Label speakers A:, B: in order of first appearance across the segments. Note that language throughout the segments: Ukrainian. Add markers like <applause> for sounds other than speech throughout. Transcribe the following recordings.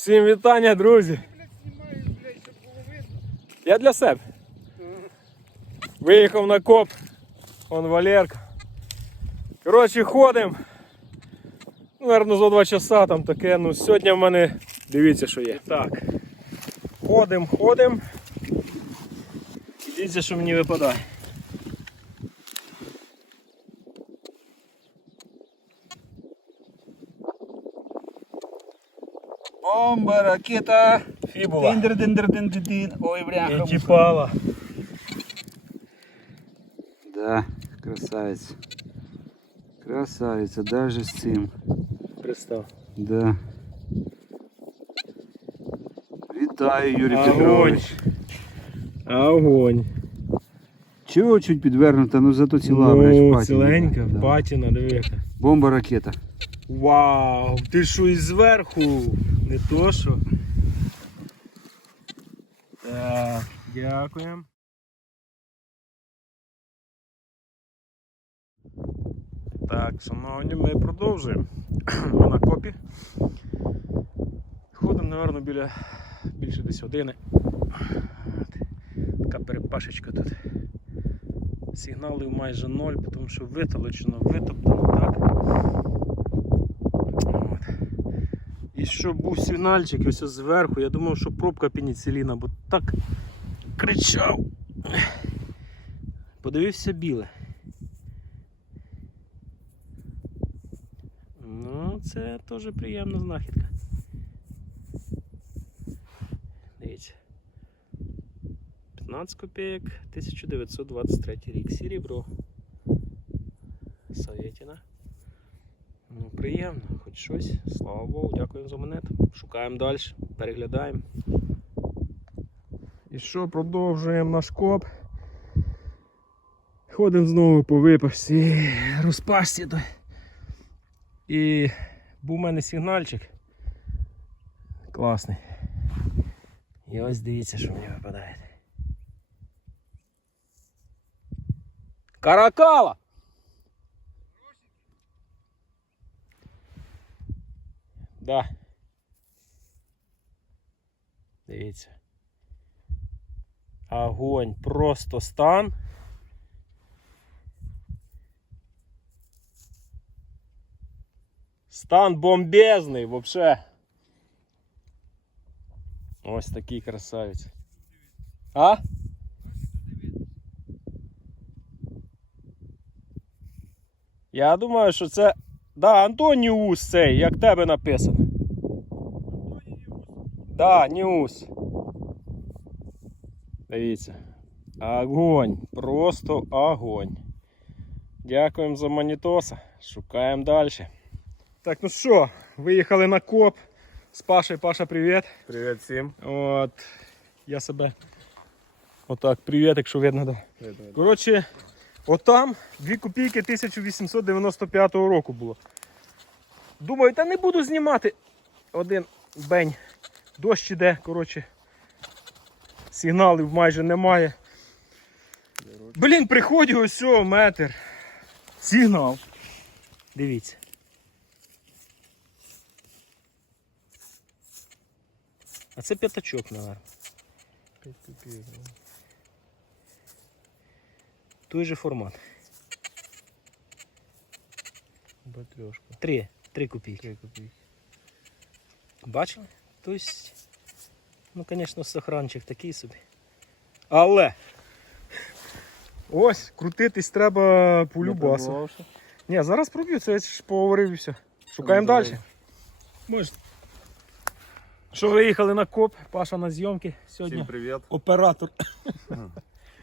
A: Всім вітання, друзі! Я для себе. Виїхав на коп. Вон Валерка. Коротше, ходимо. Ну, Наверно, за два часа там таке. Ну, сьогодні в мене дивіться, що є. Так. Ходимо, ходимо. Дивіться, що мені випадає.
B: Бомба, ракета.
A: Фібула.
B: Диндер, диндер, диндер, дин. Ой, бляха.
A: Антипала.
B: Да, красавец. Красавица, даже с цим.
A: Представ.
B: Да. Вітаю, Юрій
A: Огонь.
B: Петрович.
A: Огонь.
B: Чого чуть підвернута, ну зато ціла, блядь, в
A: Ну, ціленька,
B: Да.
A: патіна, дивіться.
B: Бомба, ракета.
A: Вау, ти що і зверху? Не то що. Так, дякуємо. Так, шановні, ми продовжуємо. <clears throat> На копі. Ходимо, напевно, біля більше десь години. Така перепашечка тут. Сигналів майже ноль, тому що витолочено, витоптано, так? І щоб був сигнальчик ось зверху, я думав, що пробка пеніциліна, бо так кричав. Подивився біле. Ну, це теж приємна знахідка. Дивіться. 15 копійок, 1923 рік. Серебро. Советіна. Ну, приємно, хоч щось. Слава Богу, дякуємо за монету. Шукаємо далі, переглядаємо. І що, продовжуємо наш коп. Ходимо знову по випашці, розпашці. І був у мене сигнальчик. Класний. І ось дивіться, що мені випадає. Каракала! Да. Дивіться. Огонь. Просто стан. Стан бомбезний, вообще. Ось такий красавець. А? Я думаю, що це. Да, Антоніус цей, як тебе написано. Да, Ніус. Дивіться. Огонь. Просто огонь. Дякуємо за монітоса. Шукаємо далі. Так, ну що, виїхали на коп з Пашею. Паша, привіт.
C: Привіт всім.
A: От. Я себе. Отак, привіт, якщо видно. Да. Коротше, отам 2 копійки 1895 року було. Думаю, та не буду знімати один бень. Дощ іде, коротше. Сигналів майже немає. Блін, приходжу ось цього метр. Сигнал. Дивіться. А це п'ятачок, мабуть.
C: 5 копійок.
A: Той же формат.
C: Батрьошка.
A: Три. Три копійки.
C: 3 копійки.
A: Бачили? Тобто, ну, звісно, сохранчик такий собі. Але ось, крутитись треба по любасу. Ні, зараз проб'ю, це я ж поговорив і все. Шукаємо
C: Ну,
A: далі. Можна. Що виїхали на коп, Паша на зйомки сьогодні.
C: Всім привіт.
A: Оператор.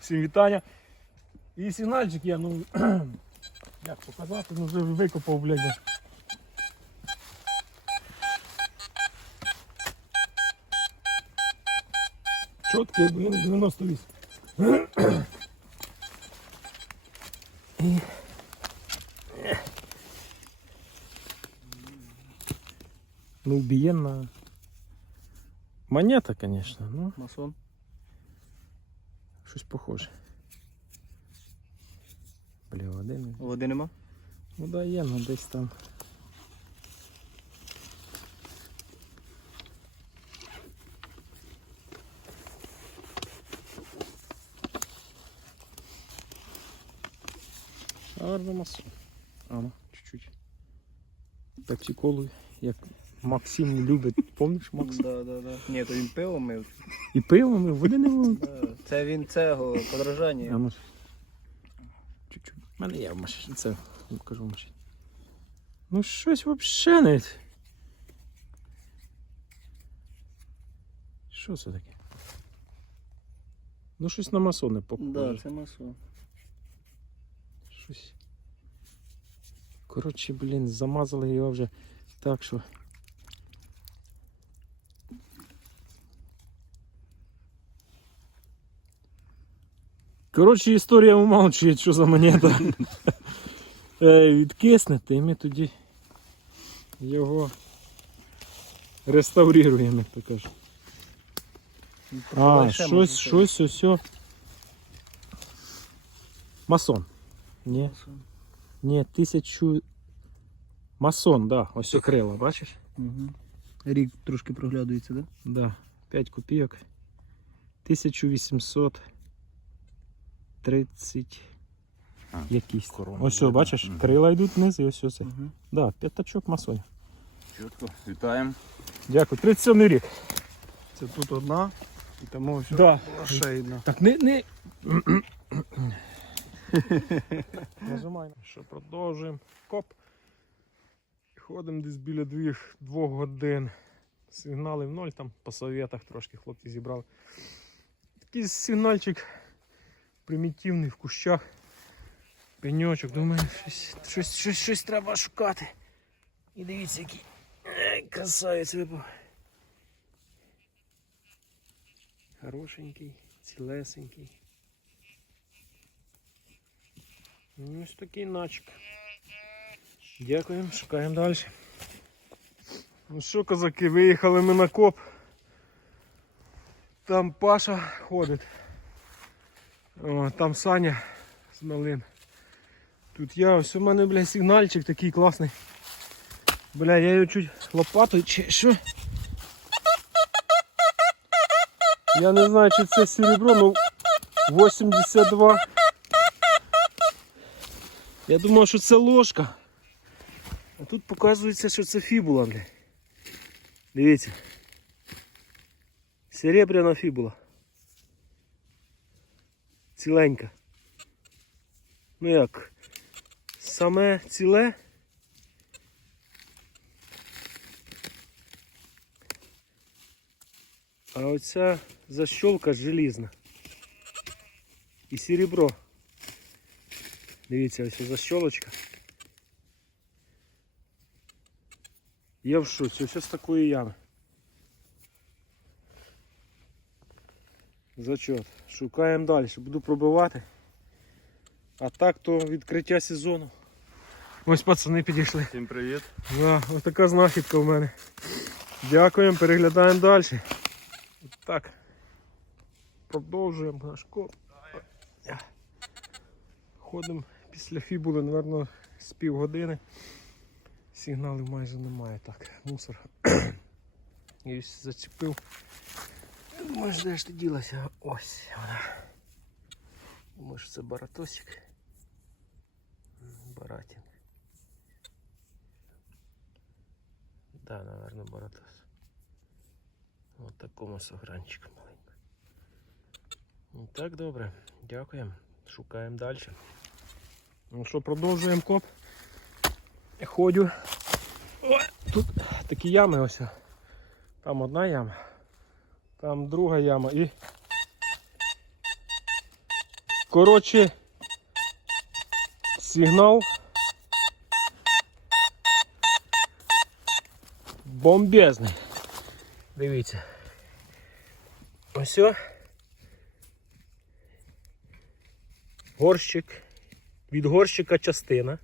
A: Всім вітання. І сигнальчик є, ну <clears throat> як показати, ну вже викопав, блядь. Чоткий, блін, 98. <clears throat> І... Ну, убиенная. Монета, конечно, ну,
C: Масон.
A: щось похоже. Бля, води нема.
C: Ну води нема?
A: Вода є, ну десь там. Гарну масу. Ну, Ама, чуть-чуть. Пепсі колу, як Максим любить, помниш Макс?
C: Да, да, так. Ні, то він пиво мив.
A: І пиво мив, води не мив.
C: Е, це він цього
A: подражання.
C: Ну,
A: ну, чуть-чуть. У мене є в машині, це покажу в машині. Ну щось взагалі не. Що це таке? Ну щось на масони похоже.
C: Да, це масо.
A: Щось. Коротше, блін, замазали його вже так, що. Коротше, історія умалчує, що за монета. <laughs> Е, Відкиснете, і ми тоді його реставруємо, як то кажуть. А, щось, щось, ось. Масон. Ні. Ні, тисячу. Масон, да. Ось крила, бачиш?
C: Угу. Рік трошки проглядується, да?
A: Да. 5 копійок. 1830
B: А,
A: якісь.
B: корона
A: Ось, все, бачиш,
B: Мгм.
A: крила йдуть вниз і ось ось.
C: Угу.
A: Да, п'ятачок масонів.
B: Чітко, вітаємо.
A: Дякую. 37 рік.
C: Це тут одна, і тому все
A: Да.
C: ще.
A: Так не. не... <laughs> Нажимаємо. Що продовжуємо. Коп. Ходимо десь біля двох, двох годин. Сигнали в ноль там по советах трошки хлопці зібрали. Такий сигнальчик примітивний в кущах. Пеньочок, думаю, щось, щось, щось, щось треба шукати. І дивіться, який е, красавець випав. Хорошенький, цілесенький. Ну, ось такий начик. Дякуємо, шукаємо далі. Ну що, козаки, виїхали ми на коп. Там Паша ходить. Там Саня з малим. Тут я, ось у мене, бля, сигнальчик такий класний. Бля, я його чуть лопатою чи що? Я не знаю, чи це серебро, ну 82. Я думав, що це ложка. А тут показується, що це фібула, бля. Дивіться. Серебряна фібула. Ціленька. Ну як? Саме ціле. А оця защолка желізна. І серебро. Дивіться, ось защолочка. Я в шоці, ось з такої ями. Зачот. Шукаємо далі, буду пробивати. А так то відкриття сезону. Ось пацани підійшли.
B: Всім привіт.
A: Да, ось така знахідка в мене. Дякуємо, переглядаємо далі. Так. Продовжуємо наш коп. Ходимо після фібули, напевно, з півгодини. Сигналів майже немає. Так, мусор. <clears throat> І ось Думаєш, де ж ти ділася? Ось вона. Думаєш, це баратосик. Баратин. Да, наверное, баратос. Вот такому согранчику маленько. Ну так, добре. Дякуємо. Шукаємо далі. Ну що, продовжуємо коп. Ходю. О, тут такі ями ось. Там одна яма, там друга яма і. Коротше, сигнал. Бомбезний. Дивіться. Ось. Горщик. Від горщика частина.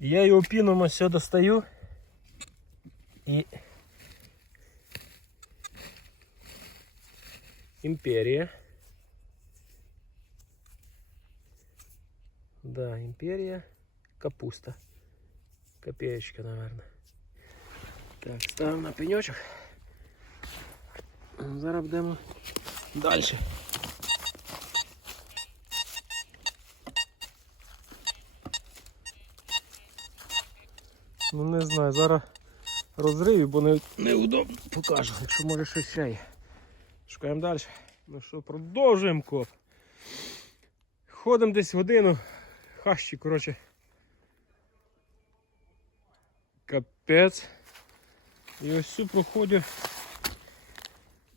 A: Я його піном ось достаю. І. Імперія. Да, імперія. Капуста. Копеечка, наверное. Так, ставимо на пеньочок. Зараз будемо далі. Ну не знаю, зараз розривів, бо не, неудобно покажу, якщо може щось ще є. Шукаємо далі. Ну що, продовжуємо коп. Ходимо десь годину. Хащі, коротше. Капець. І ось цю проходю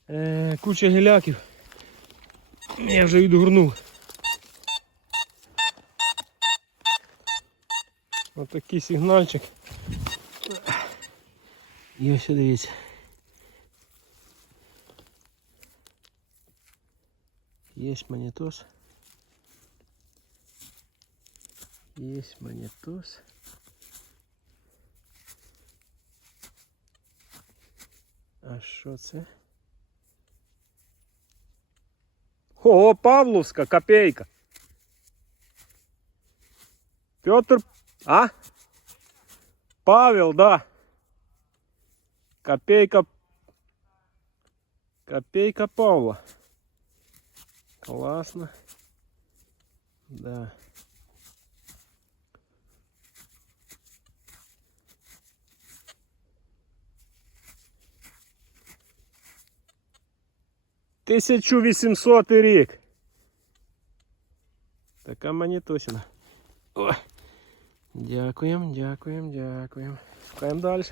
A: е, куча геляків. Я вже відгорнув. Отакий сигнальчик. І ось дивіться. Є монітос. Є монітос. А що це? О, Павловська копейка. Петр, а? Павел, да. Копейка. Копейка Павла. Классно. Да. Тисячу вісімсотий рік. Така манітосина. О. Дякуємо, дякуємо, дякуємо. Шукаємо далі.